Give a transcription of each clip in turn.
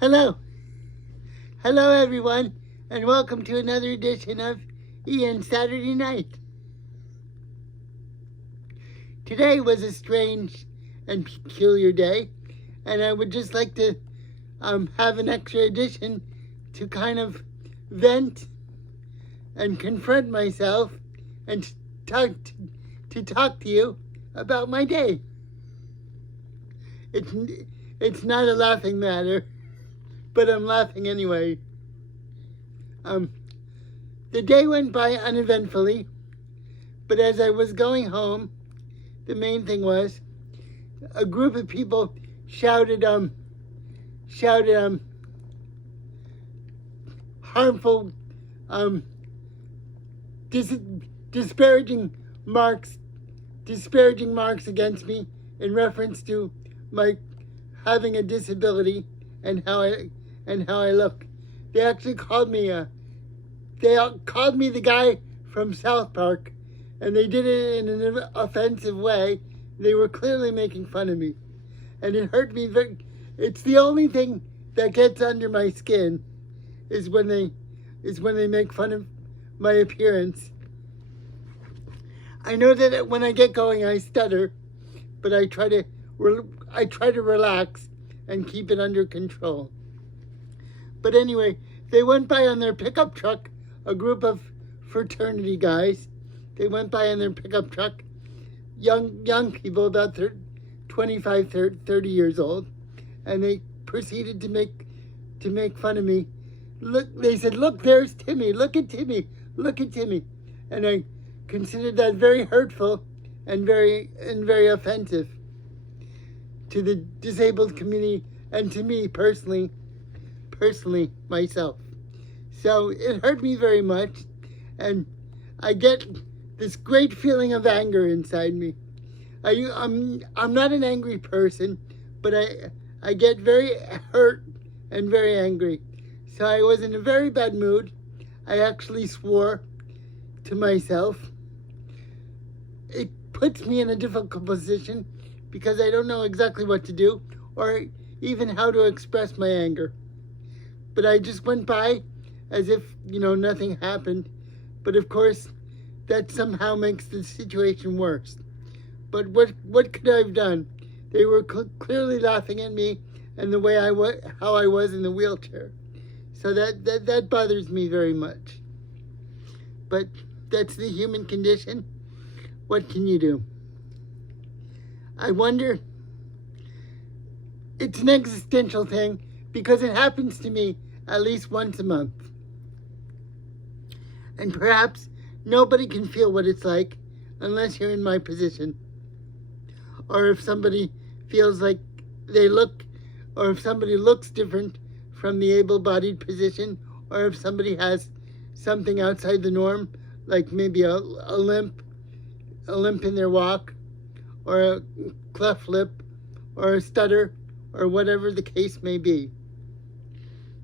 Hello. Hello, everyone, and welcome to another edition of Ian Saturday Night. Today was a strange and peculiar day, and I would just like to have an extra edition to kind of vent and confront myself and talk to you about my day. It's not a laughing matter, but I'm laughing anyway. The day went by uneventfully, but as I was going home, the main thing was a group of people shouted harmful, disparaging marks against me in reference to my having a disability and how I look. They actually called me the guy from South Park, and they did it in an offensive way. They were clearly making fun of me, and it hurt me very. It's the only thing that gets under my skin is when they make fun of my appearance. I know that when I get going, I stutter, but I try to relax and keep it under control. But anyway, they went by on their pickup truck, a group of fraternity guys. They went by on their pickup truck, young people about 25, 30 years old, and they proceeded to make fun of me. Look, they said, "Look, there's Timmy. Look at Timmy. Look at Timmy." And I considered that very hurtful and very offensive to the disabled community and to me personally myself. So it hurt me very much, and I get this great feeling of anger inside me. I'm not an angry person, but I get very hurt and very angry. So I was in a very bad mood. I actually swore to myself. It puts me in a difficult position because I don't know exactly what to do or even how to express my anger. But I just went by as if, nothing happened. But of course, that somehow makes the situation worse. But what could I have done? They were clearly laughing at me and the way how I was in the wheelchair. So that bothers me very much. But that's the human condition. What can you do? I wonder, it's an existential thing because it happens to me at least once a month. And perhaps nobody can feel what it's like unless you're in my position. Or if somebody feels like or if somebody looks different from the able-bodied position, or if somebody has something outside the norm, like maybe a limp in their walk, or a cleft lip, or a stutter, or whatever the case may be.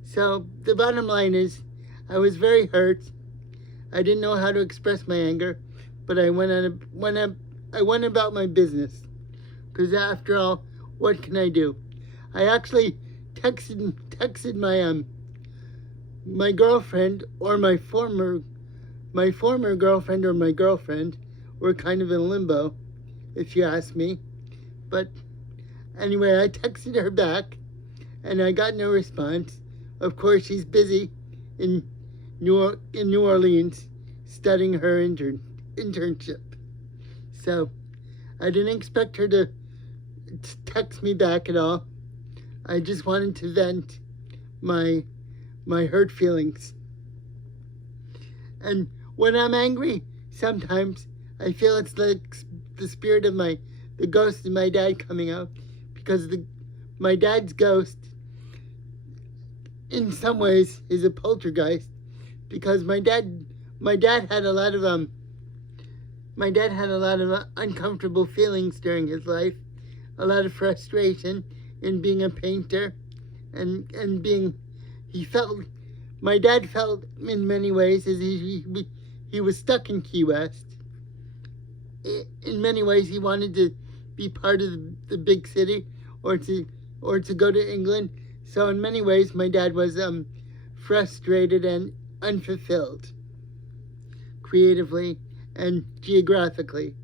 So the bottom line is, I was very hurt. I didn't know how to express my anger, but I went about my business. Because after all, what can I do? I actually texted my girlfriend, or my former girlfriend, or my girlfriend. We're kind of in limbo, if you ask me. But anyway, I texted her back, and I got no response. Of course, she's busy in New Orleans studying her internship. So I didn't expect her to text me back at all. I just wanted to vent my hurt feelings. And when I'm angry, sometimes I feel it's like the spirit of the ghost of my dad coming out, because my dad's ghost in some ways is a poltergeist, because my dad had a lot of uncomfortable feelings during his life, a lot of frustration in being a painter, and my dad felt in many ways as he was stuck in Key West. In many ways, he wanted to be part of the big city, or to go to England So in many ways, my dad was frustrated and unfulfilled, creatively and geographically.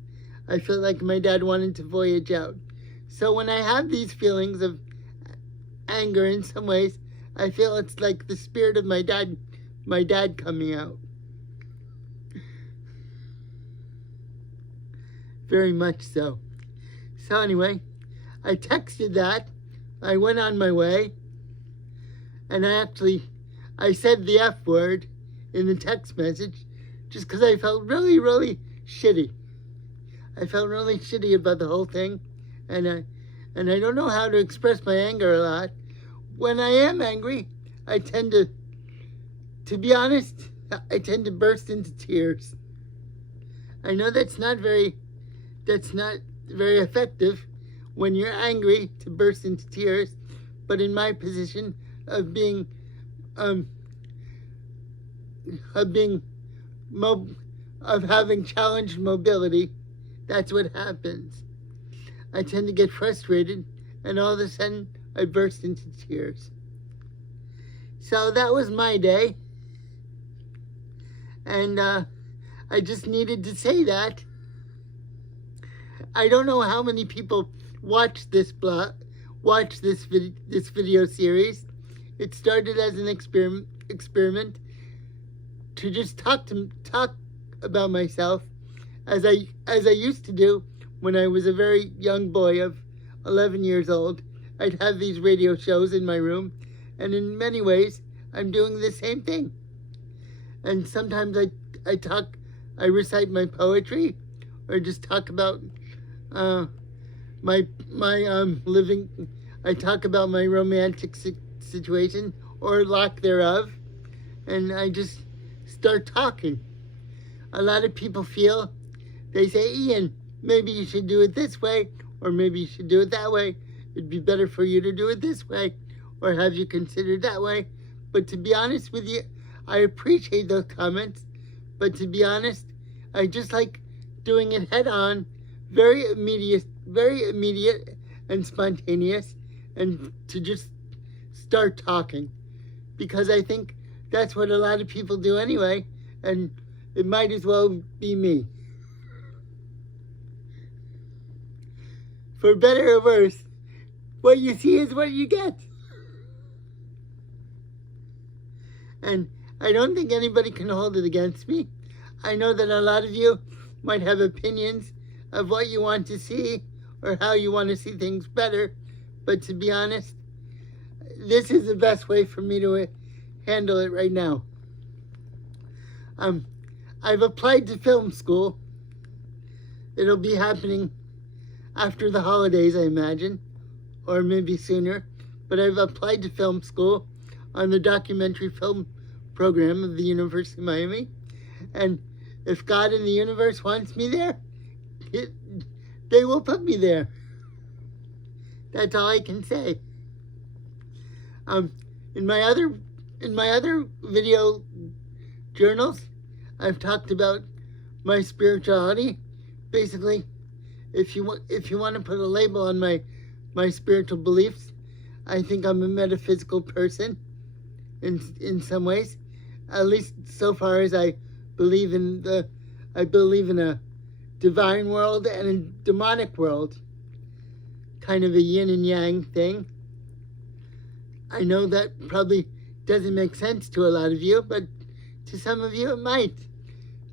I felt like my dad wanted to voyage out. So when I have these feelings of anger, in some ways, I feel it's like the spirit of my dad coming out. Very much so. So anyway, I texted that. I went on my way. And I said the F word in the text message just because I felt really, really shitty. I felt really shitty about the whole thing. And I don't know how to express my anger a lot. When I am angry, I tend to be honest, I tend to burst into tears. I know that's not very effective when you're angry to burst into tears, but in my position of having challenged mobility, that's what happens. I tend to get frustrated, and all of a sudden I burst into tears. So that was my day, and I just needed to say that. I don't know how many people watch this video series. It started as an experiment to just talk about myself as I used to do when I was a very young boy of 11 years old. I'd have these radio shows in my room, and in many ways I'm doing the same thing. And sometimes I recite my poetry, or just talk about my living. I talk about my romantic situation or lack thereof, and I just start talking. A lot of people they say, Ian, maybe you should do it this way, or maybe you should do it that way. It'd be better for you to do it this way, or have you considered that way? But to be honest with you, I appreciate those comments, but to be honest, I just like doing it head on, very immediate and spontaneous, and to just start talking, because I think that's what a lot of people do anyway, and it might as well be me. For better or worse, what you see is what you get. And I don't think anybody can hold it against me. I know that a lot of you might have opinions of what you want to see or how you want to see things better, but to be honest, this is the best way for me to handle it right now. I've applied to film school. It'll be happening after the holidays, I imagine, or maybe sooner, but I've applied to film school on the documentary film program of the University of Miami, and if God and the universe wants me there, they will put me there. That's all I can say. In my other video journals, I've talked about my spirituality. Basically, if you want to put a label on my spiritual beliefs, I think I'm a metaphysical person in some ways, at least so far as I believe in a divine world and a demonic world, kind of a yin and yang thing. I know that probably doesn't make sense to a lot of you, but to some of you it might.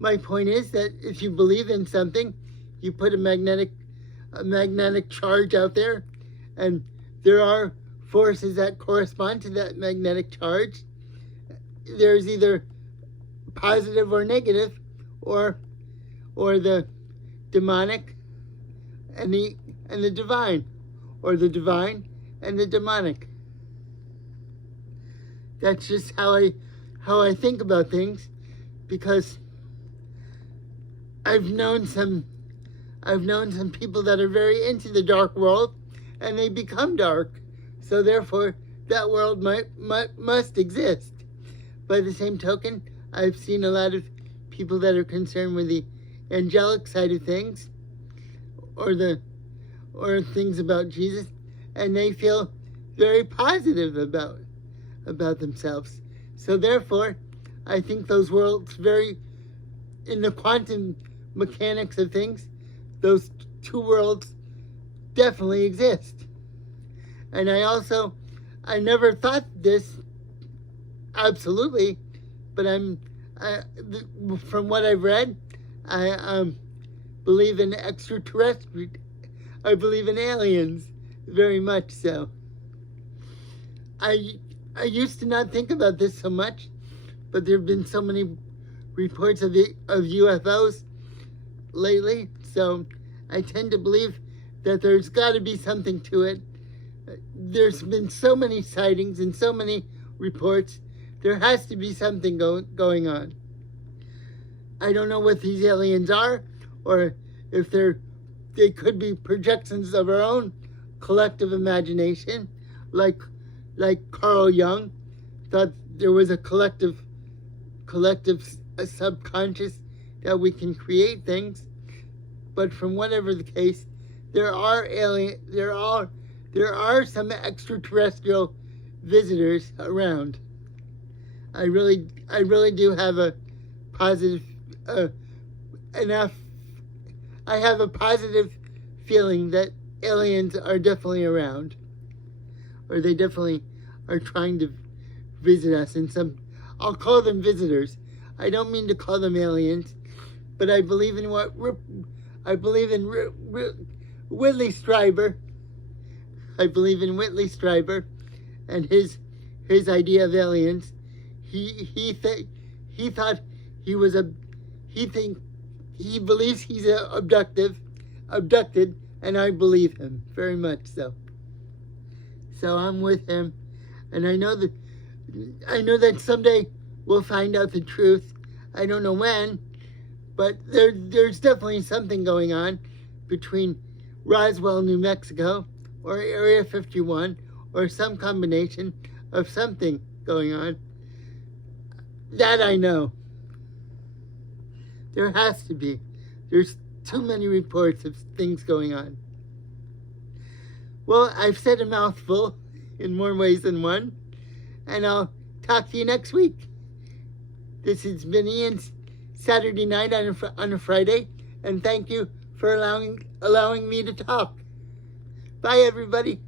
My point is that if you believe in something, you put a magnetic charge out there, and there are forces that correspond to that magnetic charge. There's either positive or negative, or the demonic and the divine, or the divine and the demonic. That's just how I think about things, because I've known some people that are very into the dark world, and they become dark. So therefore, that world must exist. By the same token, I've seen a lot of people that are concerned with the angelic side of things, or things about Jesus, and they feel very positive about themselves. So therefore, I think those worlds in the quantum mechanics of things, those two worlds definitely exist. And I never thought this absolutely, but from what I've read, I believe in extraterrestrial. I believe in aliens, very much so. I used to not think about this so much, but there have been so many reports of UFOs lately, so I tend to believe that there's got to be something to it. There's been so many sightings and so many reports. There has to be something going on. I don't know what these aliens are, or if they could be projections of our own collective imagination, like Carl Jung thought there was a collective subconscious that we can create things. But from whatever the case, there are some extraterrestrial visitors around. I really do have a positive I have a positive feeling that aliens are definitely around, or they definitely are trying to visit us in some. I'll call them visitors. I don't mean to call them aliens, but I believe in Whitley Strieber. I believe in Whitley Strieber and his idea of aliens. He believes he's abducted, and I believe him very much so. So I'm with him, and I know that someday we'll find out the truth. I don't know when, but there's definitely something going on between Roswell, New Mexico, or Area 51, or some combination of something going on. That I know. There has to be. There's too many reports of things going on. Well, I've said a mouthful in more ways than one, and I'll talk to you next week. This has been Ian's Saturday night on a Friday, and thank you for allowing me to talk. Bye, everybody.